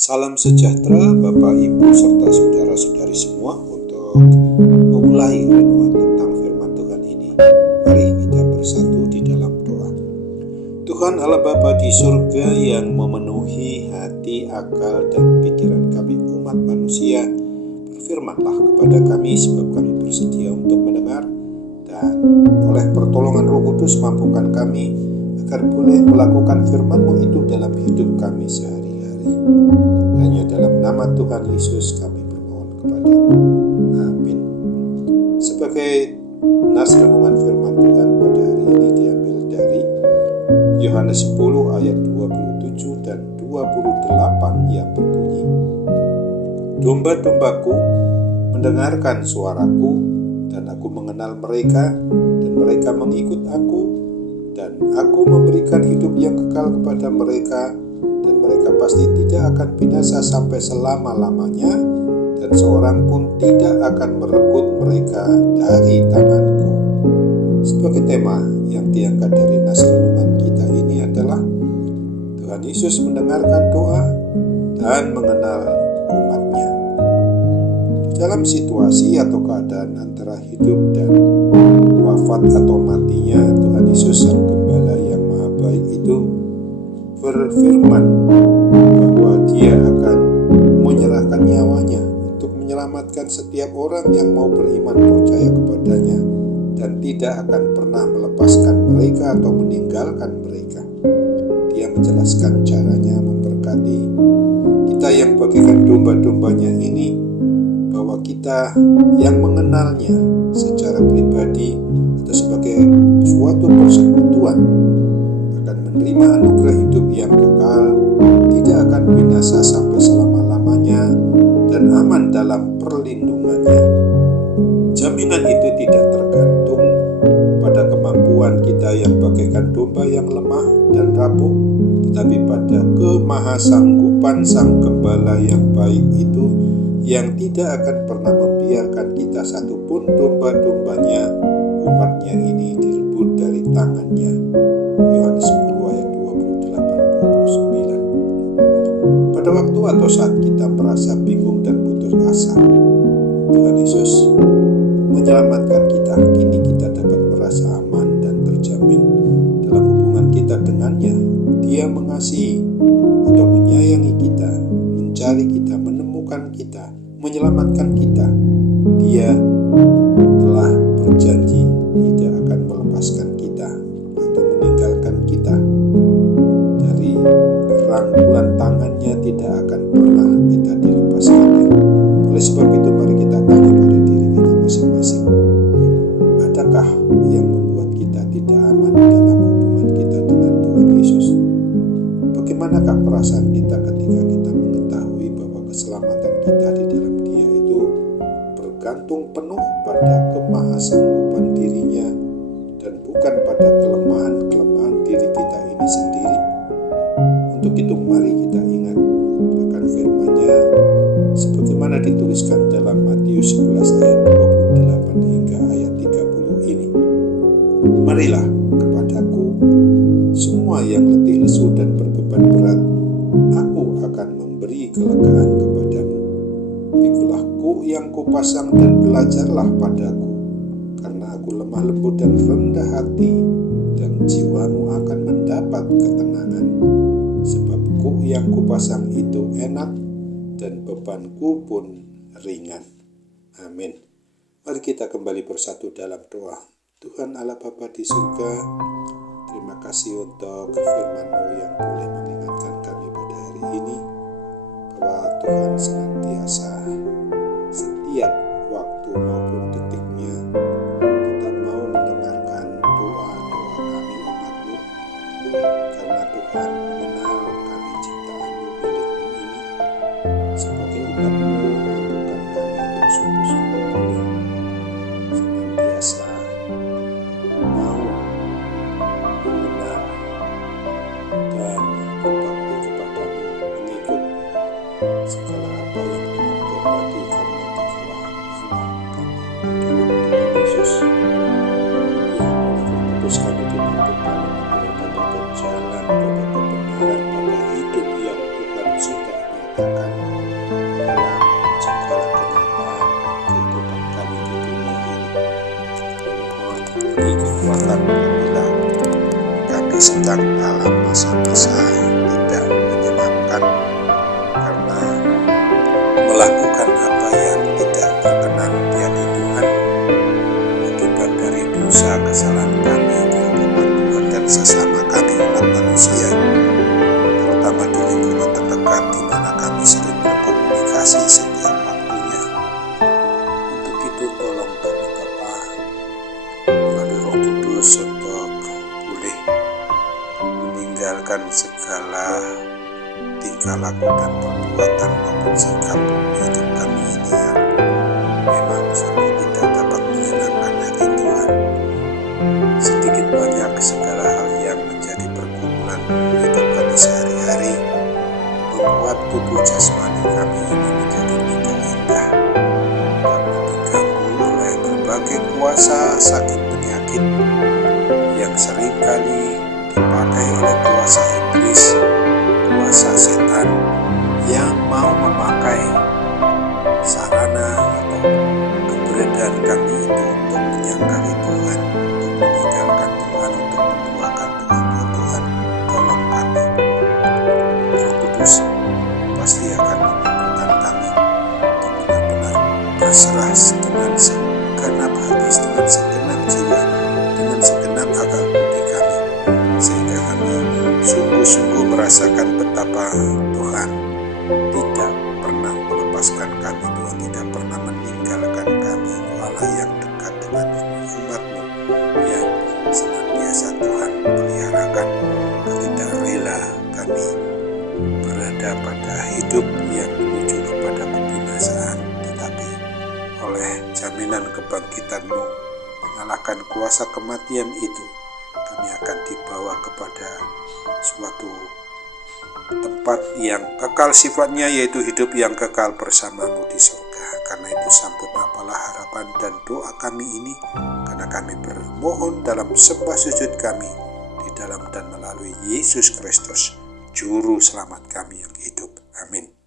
Salam sejahtera Bapak, Ibu, serta saudara-saudari semua untuk memulai renungan tentang firman Tuhan ini. Mari kita bersatu di dalam doa. Tuhan Allah Bapa di surga yang memenuhi hati, akal, dan pikiran kami umat manusia, berfirmanlah kepada kami sebab kami bersedia untuk mendengar, dan oleh pertolongan Roh Kudus mampukan kami agar boleh melakukan firman-Mu itu dalam hidup kami sehari-hari. Hanya dalam nama Tuhan Yesus kami bermohon kepadamu. Amin. Sebagai nas renungan firman Tuhan pada hari ini diambil dari Yohanes 10 ayat 27 dan 28 yang berbunyi, "Domba-dombaku mendengarkan suaraku, dan aku mengenal mereka, dan mereka mengikut aku, dan aku memberikan hidup yang kekal kepada mereka, dan mereka pasti tidak akan binasa sampai selama-lamanya, dan seorang pun tidak akan merebut mereka dari tanganku." Sebagai tema yang diangkat dari nas renungan kita ini adalah Tuhan Yesus mendengarkan doa dan mengenal umatnya. Di dalam situasi atau keadaan antara hidup dan wafat atau matinya, Tuhan Yesus Sang Gembala yang Maha Baik itu berfirman bahwa Dia akan menyerahkan nyawanya untuk menyelamatkan setiap orang yang mau beriman percaya kepadanya, dan tidak akan pernah melepaskan mereka atau meninggalkan mereka. Dia menjelaskan caranya memberkati kita yang bagaikan domba-dombanya ini, bahwa kita yang mengenalnya secara pribadi atau sebagai suatu persekutuan akan menerima anugerah hidup yang kekal, tidak akan binasa sampai selama-lamanya, dan aman dalam perlindungannya. Jaminan itu tidak tergantung pada kemampuan kita yang bagaikan domba yang lemah dan rapuh, tetapi pada kemahasanggupan Sang Gembala yang baik itu, yang tidak akan pernah membiarkan kita satupun domba-dombanya, umatnya ini, direbut dari tangannya. Yohanes 10 ayat 28-29. Pada waktu atau saat kita merasa bingung dan putus asa, Tuhan Yesus menyelamatkan kita. Kini kita dapat merasa aman dan terjamin dalam hubungan kita dengannya. Dia mengasihi atau menyayangi kita, mencari kita, menemukan kita, menyelamatkan kita. Dia telah berjanji tidak akan melepaskan kita atau meninggalkan kita. Dari rangkulan tangannya tidak akan pernah kita dilepaskannya. Oleh sebab itu mari kita tanya pada diri kita masing-masing, adakah yang membuat kita tidak aman dalam hubungan kita dengan Tuhan Yesus? Bagaimanakah perasaan kita ketika kita mengetahui bahwa keselamatan kita di dalam Dia itu bergantung penuh pada kemahasanggupan dirinya dan bukan pada kelemahan-kelemahan diri kita ini sendiri? Untuk itu mari kita ingat akan firman-Nya sebagaimana dituliskan dalam Matius 11 ayat 28 hingga ayat 30 ini. "Marilah kepadaku semua yang letih lesu dan berbeban berat, aku akan memberi kelegaan kepadamu. Pikulah kuk yang kupasang dan belajarlah padaku, karena aku lemah lembut dan rendah hati, dan jiwamu akan mendapat ketenangan. Sebab kuk yang kupasang itu enak, dan bebanku pun ringan." Amin. Mari kita kembali bersatu dalam doa. Tuhan Allah Bapa di surga, terima kasih untuk firman-Mu yang boleh mengingatkan kami pada hari ini bahwa Tuhan senantiasa setiap waktu maupun detiknya tetap mau mendengarkan doa-doa kami umat-Mu, karena Tuhan mengenal kami ciptaan-Mu, milik-Mu ini. Sebagai umat-Mu, mampukan kami untuk sungguh-sungguh boleh senantiasa mau mengenal dan ikut sedang dalam masa-masa tidak menyenangkan karena melakukan apa yang tidak berkenan di hati Tuhan akibat dari dosa kesalahan kami di hadapan Tuhan dan sesama kami umat manusia, terutama di lingkungan terdekat di mana kami sering berkomunikasi setiap waktunya. Untuk itu tolong kami Bapa melalui Roh Kudus untuk boleh meninggalkan segala tingkah laku dan perbuatan maupun sikap hidup kami ini yang memang sungguh tidak dapat menyenangkan hati Tuhan. Sedikit banyak segala hal yang menjadi pergumulan hidup kami sehari-hari membuat tubuh jasmani kami ini menjadi tidak indah karena diganggu oleh berbagai kuasa sakit penyakit yang seringkali dipakai oleh kuasa iblis, kuasa setan yang mau memakai sarana atau keberadaan kami itu untuk menyangkali Tuhan, untuk meninggalkan Tuhan, untuk menduakan Tuhan. Ya Tuhan, tolong kami. Roh Kudus pasti akan memampukan kami untuk benar-benar berserah dengan segenap hati, dengan segenap jiwa, dengan segenap akal budi kami, sehingga kami sungguh-sungguh merasakan betapa Tuhan tidak pernah melepaskan kami, Tuhan tidak pernah meninggalkan kami, Allah yang dekat dengan umat-Mu yang senantiasa Tuhan peliharakan. Tidak rela kami berada pada hidup yang menuju kepada kebinasaan, tetapi oleh jaminan kebangkitan-Mu mengalahkan kuasa kematian itu, kami akan dibawa kepada suatu tempat yang kekal sifatnya, yaitu hidup yang kekal bersama-Mu di surga. Karena itu sambut apalah harapan dan doa kami ini, karena kami bermohon dalam sembah sujud kami di dalam dan melalui Yesus Kristus, Juru Selamat kami yang hidup. Amin.